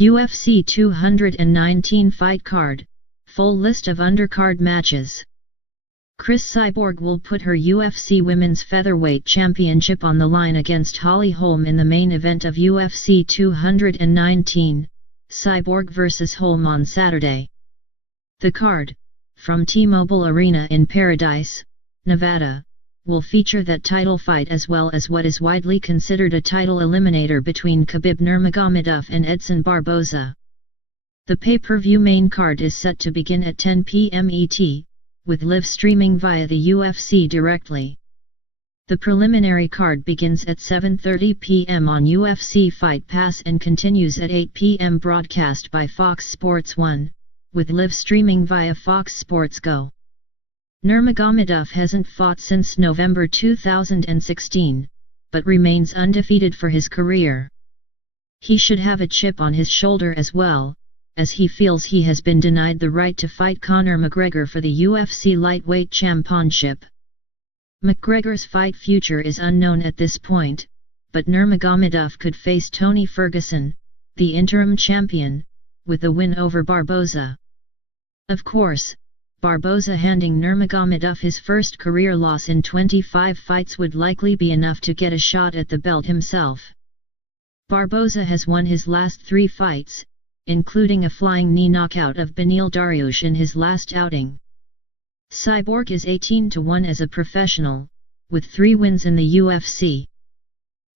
UFC 219 fight card, full list of undercard matches. Cris Cyborg will put her UFC Women's Featherweight Championship on the line against Holly Holm in the main event of UFC 219, Cyborg vs Holm on Saturday. The card, from T-Mobile Arena in Paradise, Nevada, will feature that title fight as well as what is widely considered a title eliminator between Khabib Nurmagomedov and Edson Barboza. The pay-per-view main card is set to begin at 10 p.m. ET, with live streaming via the UFC directly. The preliminary card begins at 7:30 p.m. on UFC Fight Pass and continues at 8 p.m. broadcast by Fox Sports 1, with live streaming via Fox Sports Go. Nurmagomedov hasn't fought since November 2016, but remains undefeated for his career. He should have a chip on his shoulder as well, as he feels he has been denied the right to fight Conor McGregor for the UFC lightweight championship. McGregor's fight future is unknown at this point, but Nurmagomedov could face Tony Ferguson, the interim champion, with a win over Barboza. Of course, Barboza handing Nurmagomedov his first career loss in 25 fights would likely be enough to get a shot at the belt himself. Barboza has won his last 3 fights, including a flying knee knockout of Beneil Dariush in his last outing. Cyborg is 18-1 as a professional, with 3 wins in the UFC.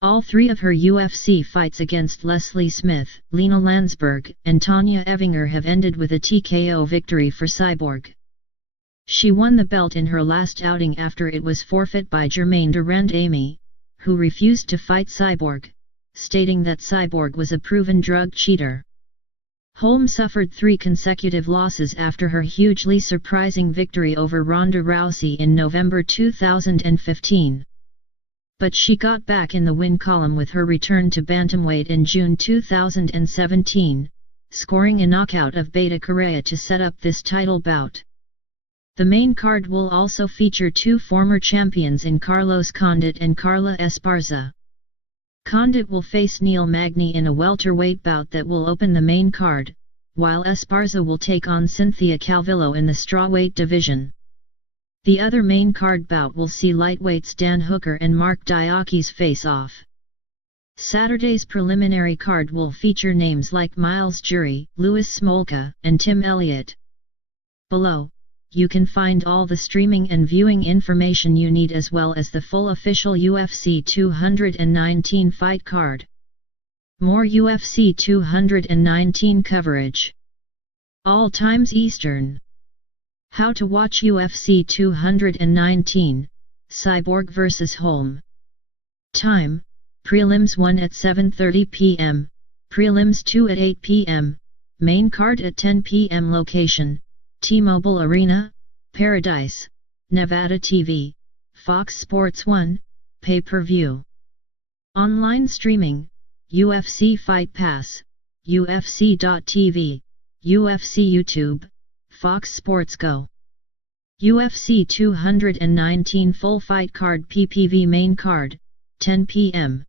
All 3 of her UFC fights against Leslie Smith, Lena Landsberg, and Tanya Evinger have ended with a TKO victory for Cyborg. She won the belt in her last outing after it was forfeit by Germaine de Randamie, who refused to fight Cyborg, stating that Cyborg was a proven drug cheater. Holm suffered 3 consecutive losses after her hugely surprising victory over Ronda Rousey in November 2015. But she got back in the win column with her return to bantamweight in June 2017, scoring a knockout of Beta Correa to set up this title bout. The main card will also feature 2 former champions in Carlos Condit and Carla Esparza. Condit will face Neil Magny in a welterweight bout that will open the main card, while Esparza will take on Cynthia Calvillo in the strawweight division. The other main card bout will see lightweights Dan Hooker and Mark Diakis face off. Saturday's preliminary card will feature names like Miles Jury, Louis Smolka, and Tim Elliott. Below, you can find all the streaming and viewing information you need as well as the full official UFC 219 fight card. More UFC 219 coverage. All times Eastern. How to watch UFC 219, Cyborg vs Holm. Time, Prelims 1 at 7:30 p.m., Prelims 2 at 8 p.m., Main card at 10 p.m. Location, T-Mobile Arena, Paradise, Nevada TV, Fox Sports 1, Pay-Per-View. Online streaming, UFC Fight Pass, UFC.tv, UFC YouTube, Fox Sports Go. UFC 219 Full Fight Card PPV Main Card, 10 p.m.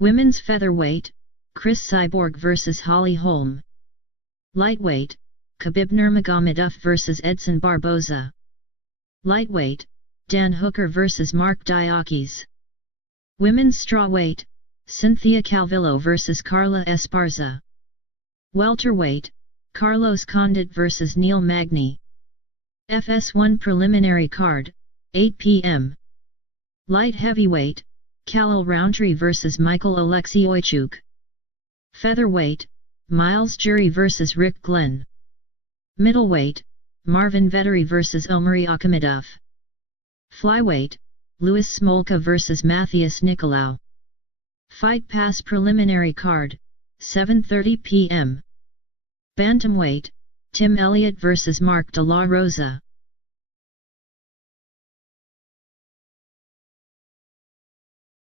Women's Featherweight, Cris Cyborg vs Holly Holm. Lightweight, Khabib Nurmagomedov vs Edson Barboza. Lightweight, Dan Hooker vs Mark Diakis. Women's Strawweight, Cynthia Calvillo vs Carla Esparza. Welterweight, Carlos Condit vs Neil Magny. FS1 Preliminary Card, 8 p.m. Light Heavyweight, Khalil Rountree vs Michael Oleksiejczuk. Featherweight, Miles Jury vs Rick Glenn. Middleweight, Marvin Vettori vs Omari Akhmedov. Flyweight, Louis Smolka vs Matthias Nicolau. Fight Pass Preliminary Card, 7:30 p.m. Bantamweight, Tim Elliott vs Mark De La Rosa.